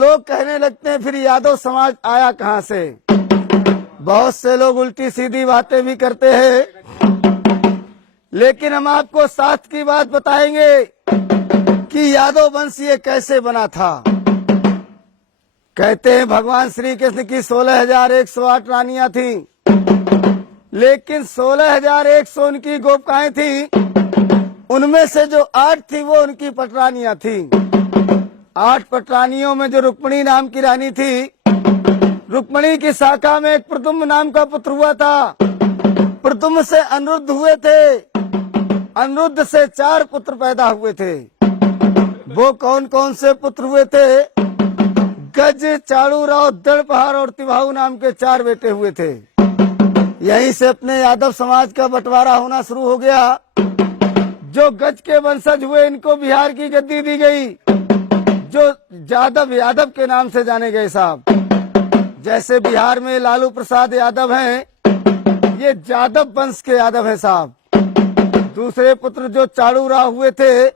लोग कहने लगते हैं फिर यादव समाज आया कहाँ से। बहुत से लोग उल्टी सीधी बातें भी करते हैं, लेकिन हम आपको शास्त्र की बात बताएंगे कि यादव वंश ये कैसे बना था। कहते हैं भगवान श्री कृष्ण की 16,108 रानियां थी, लेकिन 16,100 उनकी गोपिकाएं थी। उनमें से जो 8 थी वो उनकी पटरानियां थी। 8 पटरानियों में जो रुक्मिणी नाम की रानी थी, रुक्मिणी की शाखा में एक प्रद्युम्न नाम का पुत्र हुआ था। प्रद्युम्न से अनिरुद्ध हुए थे, अनिरुद्ध से 4 पुत्र पैदा हुए थे। वो कौन कौन से पुत्र हुए थे? गज, चाड़ूराव, दड़पहाड़ और तिवाहू नाम के 4 बेटे हुए थे। यहीं से अपने यादव समाज का बंटवारा होना शुरू हो गया। जो गज के वंशज हुए इनको बिहार की गद्दी दी गई, जो यादव के नाम से जाने गए साहब। जैसे बिहार में लालू प्रसाद यादव हैं, ये यादव वंश के यादव हैं साहब। दूसरे पुत्र जो चाड़ूराव हुए थे,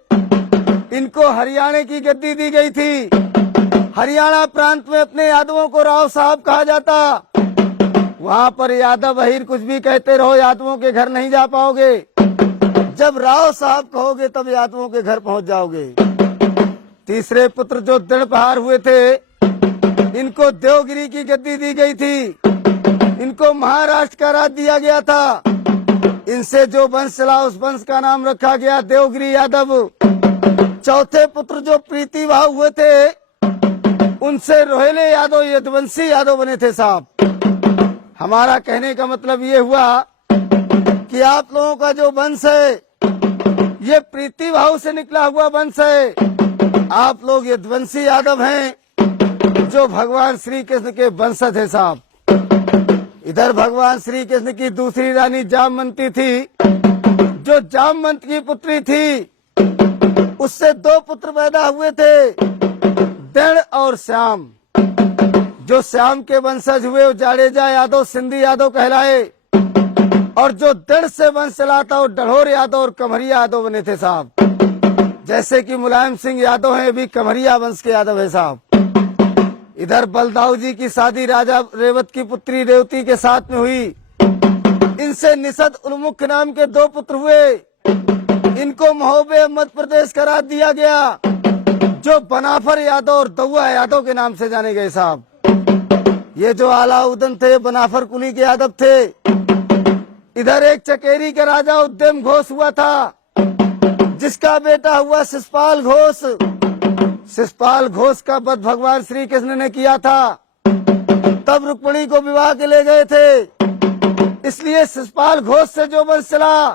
इनको हरियाणा की गद्दी दी गई थी। हरियाणा प्रांत में अपने यादवों को राव साहब कहा जाता। वहाँ पर यादव अहीर कुछ भी कहते रहो, यादवों के घर नहीं जा पाओगे। जब राव साहब कहोगे तब यादवों के घर पहुँच जाओगे। तीसरे पुत्र जो दड़पहाड़ हुए थे, इनको देवगिरी की गद्दी दी गई थी। इनको महाराष्ट्र का राज दिया गया था। इनसे जो वंश चला उस वंश का नाम रखा गया देवगिरी यादव। चौथे पुत्र जो प्रीतिभाव हुए थे, उनसे रोहिले यादव यदुवंशी यादव बने थे साहब। हमारा कहने का मतलब ये हुआ कि आप लोगों का जो वंश है ये प्रीतिभाव से निकला हुआ वंश है। आप लोग यदुवंशी यादव हैं, जो भगवान श्री कृष्ण के वंशज है साहब। इधर भगवान श्री कृष्ण की दूसरी रानी जामवंती थी, जो जामवंत की पुत्री थी। उससे 2 पुत्र पैदा हुए थे, दृढ़ और श्याम। जो श्याम के वंशज हुए वो जाडेजा यादव, सिंधी यादव कहलाए। और जो दृढ़ से वंश चला था वो डढ़ोर यादव और कमरिया यादव बने थे साहब। जैसे कि मुलायम सिंह यादव हैं, भी कमरिया वंश के यादव है साहब। इधर बलदाऊ जी की शादी राजा रेवत की पुत्री रेवती के साथ में हुई। इनसे निषद उन्मुख नाम के 2 पुत्र हुए। इनको महोबे मध्य प्रदेश का राज दिया गया, जो बनाफर यादव और दौआ यादव के नाम से जाने गए साहब। ये जो अलाउद्दीन थे बनाफर कुली के यादव थे। इधर एक चकेरी का राजा उद्यम घोष हुआ था, जिसका बेटा हुआ शिषपाल घोष। शिषपाल घोष का वध भगवान श्री कृष्ण ने किया था। तब रुक्मिणी को विवाह के ले गए थे, इसलिए शिषपाल घोष से जो वंश चला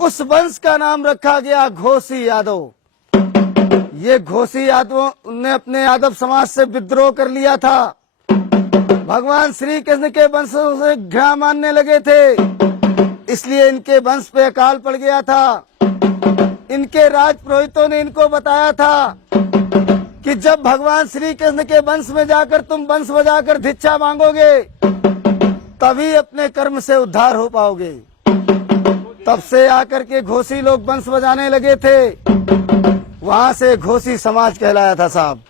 उस वंश का नाम रखा गया घोषी यादव। ये घोषी यादवों ने अपने यादव समाज से विद्रोह कर लिया था। भगवान श्री कृष्ण के वंशों से घृणा मानने लगे थे, इसलिए इनके वंश पे अकाल पड़ गया था। इनके राज पुरोहितों ने इनको बताया था कि जब भगवान श्री कृष्ण के वंश में जाकर तुम वंश बजाकर भिक्षा मांगोगे, तभी अपने कर्म से उद्धार हो पाओगे। तब से आकर के घोषी लोग वंश बजाने लगे थे। वहां से घोषी समाज कहलाया था साहब।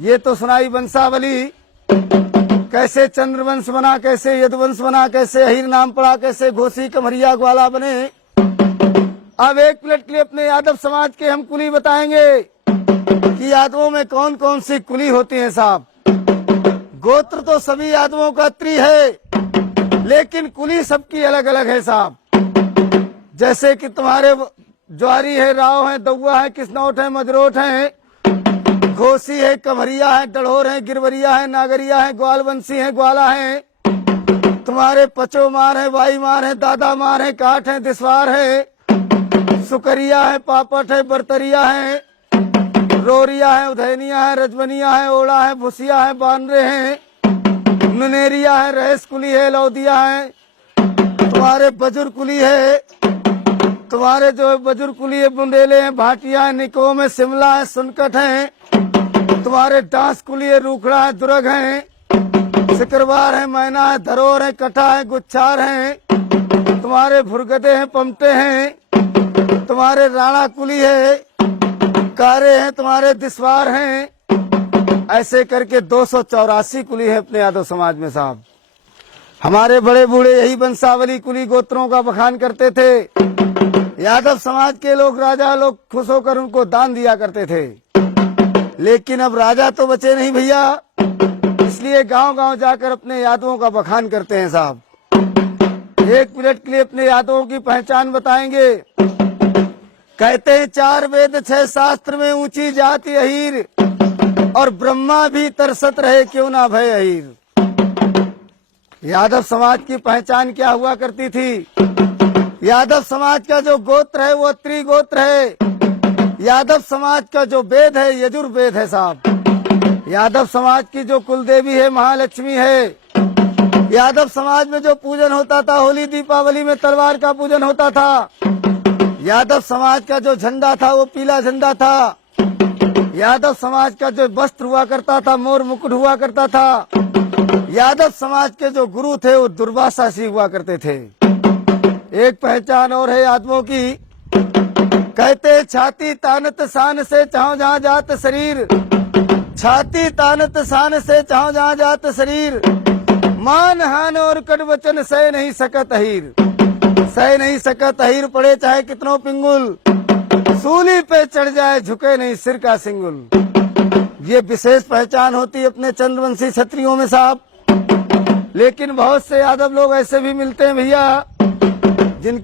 ये तो सुनाई वंशावली, कैसे चंद्रवंश बना, कैसे यदुवंश बना, कैसे अहीर नाम पड़ा, कैसे घोषी कमरिया ग्वाला बने। अब एक मिनट के लिए अपने यादव समाज के हम कुली बताएंगे कि यादवों में कौन कौन सी कुली होती है साहब। गोत्र तो सभी यादवों का त्रि है, लेकिन कुली सबकी अलग अलग है साहब। जैसे कि तुम्हारे ज्वारी है, राव है, दौआ है, किसनौट है, मजरोट है, घोसी है, कमरिया है, डढ़ोर है, गिरवरिया है, नागरिया है, ग्वालवंशी है, ग्वाला है। तुम्हारे पचोमार है, वाईमार है, दादा मार है, काठ है, दिसवार है, सुकरिया है, पापट है, बरतरिया है, रोरिया है, उधैनिया है, रजवनिया है, ओड़ा है, भुसिया है, बानरे हैं, नुनेरिया है, रहेस कुली है, लौदिया है। तुम्हारे बजुर कुली है, तुम्हारे जो बुजुर्ग कुली है, बुंदेले हैं, भाटिया है, निकोम है, शिमला है, सुनकट है। तुम्हारे डांस कुली है, रूखड़ा है, दुर्ग है, सिकरवार है, मैना है, धरोर है, कटा है, गुच्छार है। तुम्हारे भुरगदे हैं, पमटे हैं। तुम्हारे राणा कुली है, कारे हैं, तुम्हारे दिसवार हैं। ऐसे करके 284 कुली है अपने यादव समाज में साहब। हमारे बड़े बूढ़े यही वंशावली कुली गोत्रों का बखान करते थे। यादव समाज के लोग, राजा लोग खुश होकर उनको दान दिया करते थे। लेकिन अब राजा तो बचे नहीं भैया, इसलिए गांव गांव जाकर अपने यादवों का बखान करते हैं साहब। 1 मिनट के लिए अपने यादवों की पहचान बताएंगे। कहते हैं 4 वेद 6 शास्त्र में ऊंची जाति अहीर, और ब्रह्मा भी तरसत रहे क्यों ना भय अहीर। यादव समाज की पहचान क्या हुआ करती थी? यादव समाज का जो गोत्र है वो त्रिगोत्र है। यादव समाज का जो वेद है यजुर्वेद है साहब। यादव समाज की जो कुलदेवी है महालक्ष्मी है। यादव समाज में जो पूजन होता था, होली दीपावली में तलवार का पूजन होता था। यादव समाज का जो झंडा था वो पीला झंडा था। यादव समाज का जो वस्त्र हुआ करता था मोर मुकुट हुआ करता था। यादव समाज के जो गुरु थे वो दुर्वासा सी हुआ करते थे। एक पहचान और है यादवों की। कहते छाती तानत शान से चाहो जहाँ जात शरीर, छाती तानत शान से चाहो जहाँ जात शरीर, मान हान और कड़वचन सह नहीं सकत अहीर। सह नहीं सकत अहीर पड़े चाहे कितनों पिंगुल, सूली पे चढ़ जाए झुके नहीं सिर का सिंगुल। ये विशेष पहचान होती है अपने चंद्रवंशी क्षत्रियों में साहब। लेकिन बहुत से यादव लोग ऐसे भी मिलते हैं भैया जिनके